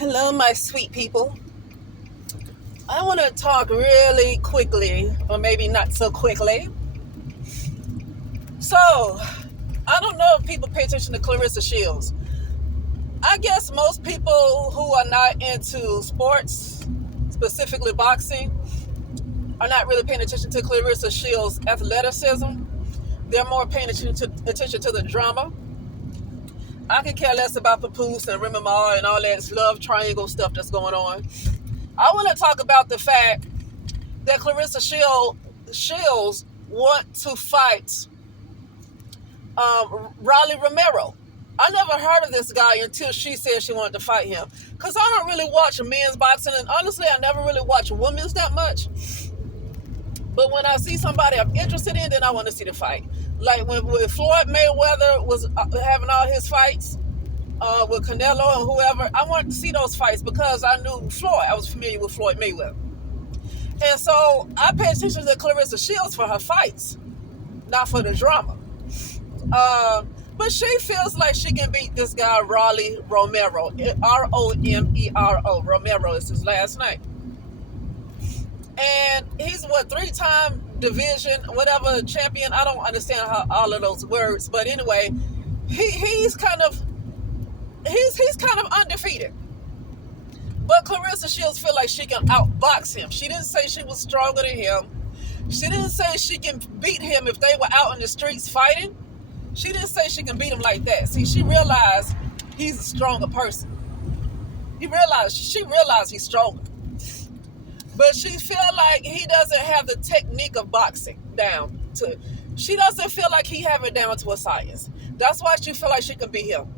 Hello, my sweet people. I want to talk really quickly, or maybe not so quickly. So, I don't know if people pay attention to Claressa Shields. I guess most people who are not into sports, specifically boxing, are not really paying attention to Claressa Shields' athleticism. They're more paying attention to the drama. I can care less about Papoose and Remy Ma and all that love triangle stuff that's going on. I want to talk about the fact that Shields want to fight Rolly Romero. I never heard of this guy until she said she wanted to fight him. Because I don't really watch men's boxing, and honestly, I never really watch women's that much. But when I see somebody I'm interested in, then I want to see the fight. Like when Floyd Mayweather was having all his fights with Canelo and whoever, I wanted to see those fights because I knew Floyd. I was familiar with Floyd Mayweather. And so I pay attention to Claressa Shields for her fights, not for the drama. But she feels like she can beat this guy, Rolly Romero. Romero. Romero is his last name. And he's three-time division, whatever, champion. I don't understand all of those words. But anyway, he's kind of undefeated. But Claressa Shields feel like she can outbox him. She didn't say she was stronger than him. She didn't say she can beat him if they were out in the streets fighting. She didn't say she can beat him like that. See, she realized he's a stronger person. She realized he's stronger. But she feel like he doesn't have the technique of boxing down to. She doesn't feel like he have it down to a science. That's why she feel like she can beat him.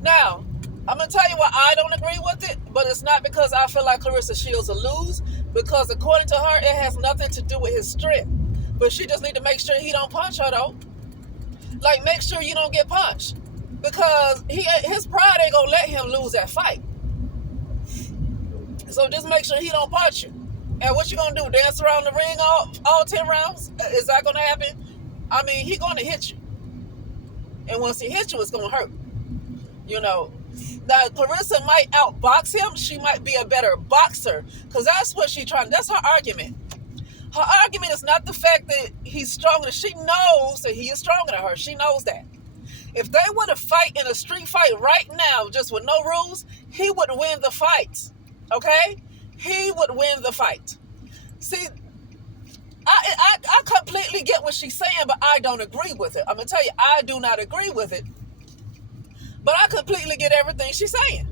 Now, I'm going to tell you why I don't agree with it, but it's not because I feel like Claressa Shields will lose, because according to her, it has nothing to do with his strength. But she just need to make sure he don't punch her, though. Like, make sure you don't get punched, because his pride ain't going to let him lose that fight. So just make sure he don't punch you. And what you going to do, dance around the ring all 10 rounds? Is that going to happen? I mean, he going to hit you. And once he hits you, it's going to hurt. You know. Now, Claressa might outbox him. She might be a better boxer, because that's what she's trying. That's her argument. Her argument is not the fact that he's stronger. She knows that he is stronger than her. She knows that. If they were to fight in a street fight right now, just with no rules, he would win the fight. Okay? He would win the fight. See, I completely get what she's saying, but I don't agree with it. I'm going to tell you, I do not agree with it. But I completely get everything she's saying.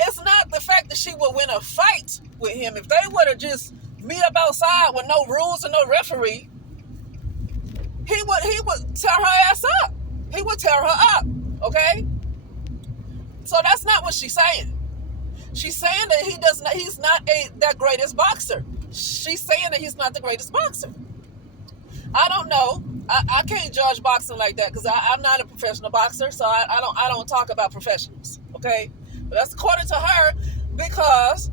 It's not the fact that she would win a fight with him. If they were to just meet up outside with no rules and no referee, he would tear her ass up. He would tear her up. Okay? So that's not what she's saying. She's saying that he's not that greatest boxer. She's saying that he's not the greatest boxer. I don't know. I can't judge boxing like that because I'm not a professional boxer, so I don't talk about professionals. Okay? But that's according to her, because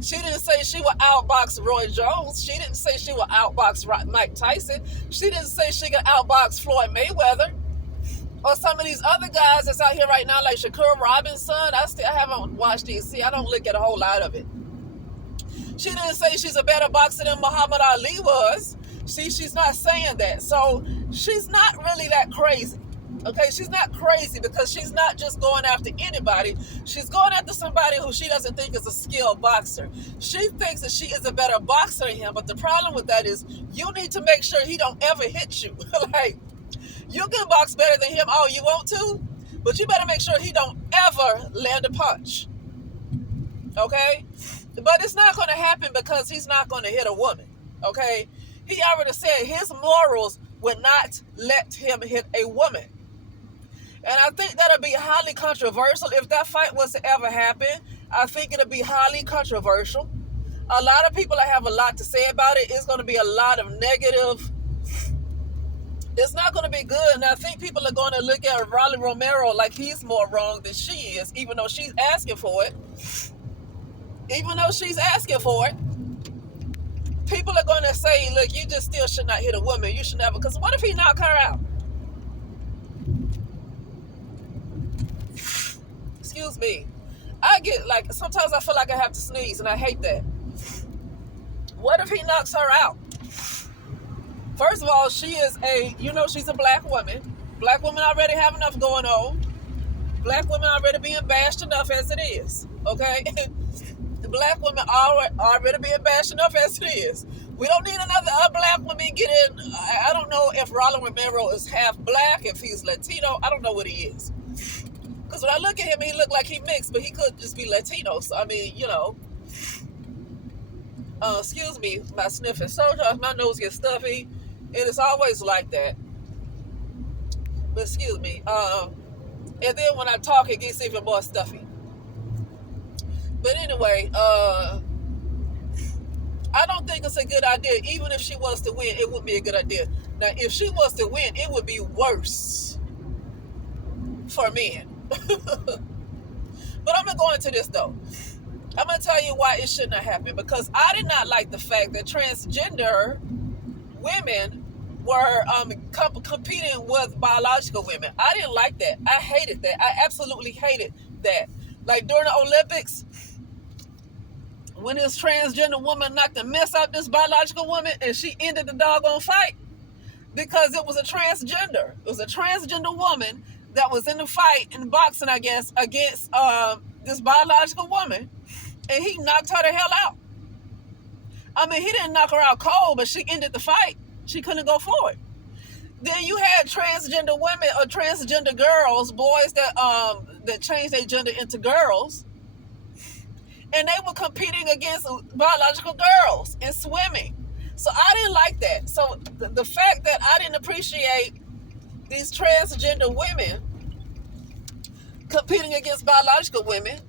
she didn't say she would outbox Roy Jones. She didn't say she would outbox Mike Tyson. She didn't say she could outbox Floyd Mayweather. Or some of these other guys that's out here right now, like Shakur Robinson. I haven't watched these. See, I don't look at a whole lot of it. She didn't say she's a better boxer than Muhammad Ali was. See, she's not saying that. So she's not really that crazy. Okay, she's not crazy because she's not just going after anybody. She's going after somebody who she doesn't think is a skilled boxer. She thinks that she is a better boxer than him, but the problem with that is you need to make sure he don't ever hit you. Like, you can box better than him all you want to, but you better make sure he don't ever land a punch. Okay? But it's not going to happen because he's not going to hit a woman. Okay? He already said his morals would not let him hit a woman. And I think that'll be highly controversial. If that fight was to ever happen, I think it'll be highly controversial. A lot of people that have a lot to say about it. It's going to be a lot of negative. It's not going to be good. And I think people are going to look at Rolly Romero like he's more wrong than she is, even though she's asking for it. Even though she's asking for it. People are going to say, look, you just still should not hit a woman. You should never. Because what if he knock her out? excuse me. I get like, sometimes I feel like I have to sneeze, and I hate that. What if he knocks her out? First of all, she is she's a black woman. Black women already have enough going on. Black women already being bashed enough as it is. Okay? The black women already being bashed enough as it is. We don't need another black woman getting. I don't know if Rolly Romero is half black, if he's Latino. I don't know what he is. Because when I look at him, he look like he mixed, but he could just be Latino. So, I mean, excuse me, my sniffing. Sometimes my nose gets stuffy, and it's always like that. But excuse me. And then when I talk, it gets even more stuffy. But anyway, I don't think it's a good idea. Even if she was to win, it would be a good idea. Now, if she was to win, it would be worse for men. But I'm going to go into this, though. I'm going to tell you why it shouldn't have happened. Because I did not like the fact that transgender women were competing with biological women. I didn't like that. I hated that. I absolutely hated that. Like during the Olympics, when this transgender woman knocked the mess out this biological woman and she ended the doggone fight because it was a transgender. It was a transgender woman that was in the fight, in boxing, I guess, against this biological woman, and he knocked her the hell out. I mean, he didn't knock her out cold, but she ended the fight. She couldn't go forward. Then you had transgender women or transgender girls, boys that changed their gender into girls, and they were competing against biological girls in swimming. So I didn't like that. So the fact that I didn't appreciate these transgender women competing against biological women,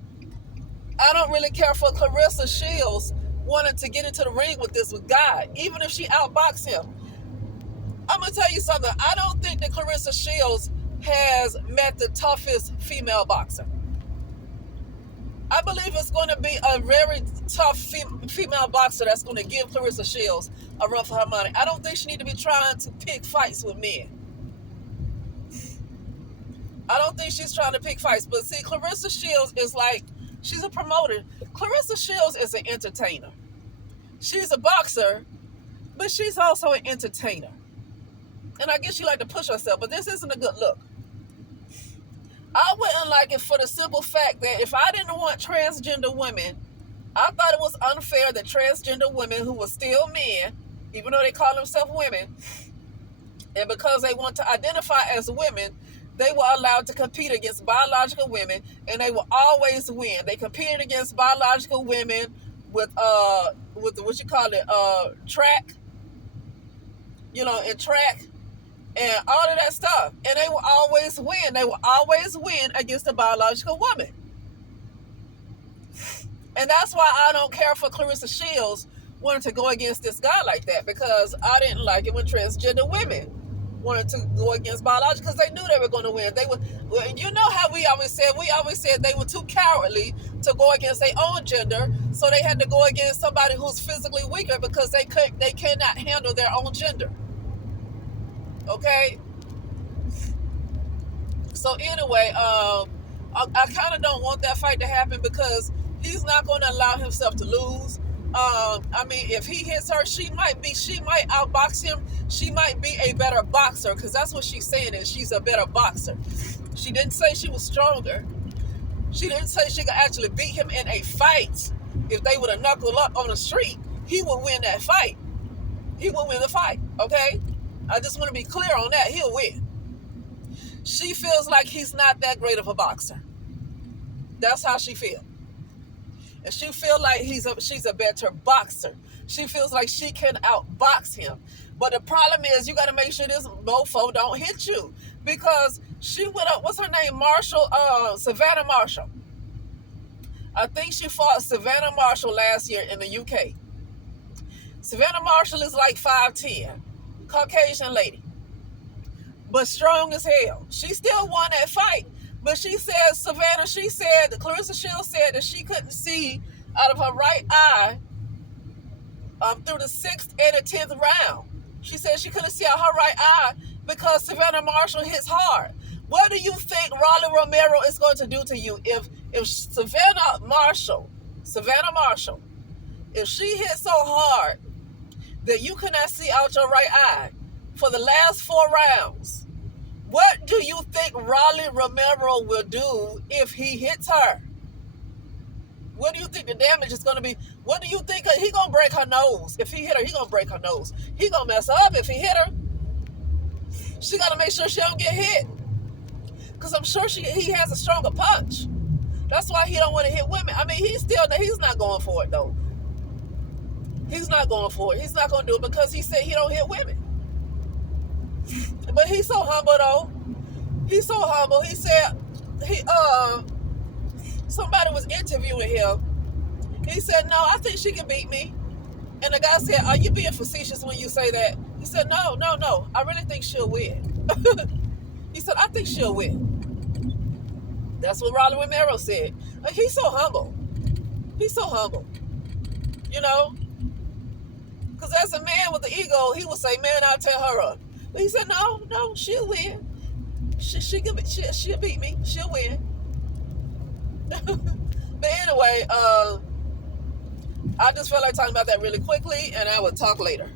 I don't really care for Claressa Shields wanting to get into the ring with this guy, even if she outboxed him. I'm going to tell you something. I don't think that Claressa Shields has met the toughest female boxer. I believe it's going to be a very tough female boxer that's going to give Claressa Shields a run for her money. I don't think she needs to be trying to pick fights with men. I don't think she's trying to pick fights. But see, Claressa Shields is like, she's a promoter. Claressa Shields is an entertainer. She's a boxer, but she's also an entertainer. And I guess she like to push herself, but this isn't a good look. I wouldn't like it for the simple fact that if I didn't want transgender women, I thought it was unfair that transgender women who were still men, even though they call themselves women, and because they want to identify as women, they were allowed to compete against biological women, and they will always win. They competed against biological women with what you call it, track, in track, and all of that stuff. And they will always win. They will always win against a biological woman. And that's why I don't care for Claressa Shields wanting to go against this guy like that, because I didn't like it when transgender women wanted to go against biological, because they knew they were going to win. They were, how we always said they were too cowardly to go against their own gender, so they had to go against somebody who's physically weaker because they cannot handle their own gender. Okay? So anyway, I kind of don't want that fight to happen because he's not going to allow himself to lose. I mean, if he hits her, she might outbox him. She might be a better boxer, because that's what she's saying, is she's a better boxer. She didn't say she was stronger. She didn't say she could actually beat him in a fight. If they would have knuckled up on the street, he would win that fight. He would win the fight, okay? I just want to be clear on that. He'll win. She feels like he's not that great of a boxer. That's how she feels. And she feels like she's a better boxer. She feels like she can outbox him. But the problem is, you got to make sure this mofo don't hit you. Because she went up, what's her name? Savannah Marshall. I think she fought Savannah Marshall last year in the UK. Savannah Marshall is like 5'10", Caucasian lady, but strong as hell. She still won that fight. But she said, Claressa Shields said that she couldn't see out of her right eye through the 6th and the 10th round. She said she couldn't see out her right eye because Savannah Marshall hits hard. What do you think Rolly Romero is going to do to you if Savannah Marshall, if she hit so hard that you cannot see out your right eye for the last 4 rounds? What do you think Rolly Romero will do if he hits her? What do you think the damage is going to be? What do you think? He going to break her nose. If he hit her, he going to break her nose. He going to mess her up if he hit her. She got to make sure she don't get hit. Because I'm sure he has a stronger punch. That's why he don't want to hit women. I mean, he's not going for it, though. He's not going for it. He's not going to do it because he said he don't hit women. But he's so humble, though. He's so humble. He said, somebody was interviewing him. He said, no, I think she can beat me. And the guy said, are you being facetious when you say that? He said, no. I really think she'll win. He said, I think she'll win. That's what Rolly Romero said. Like, he's so humble. He's so humble. You know? Because as a man with the ego, he would say, man, I'll tear her up. But he said, no, she'll win. She'll beat me. She'll win. But anyway, I just felt like talking about that really quickly, and I will talk later.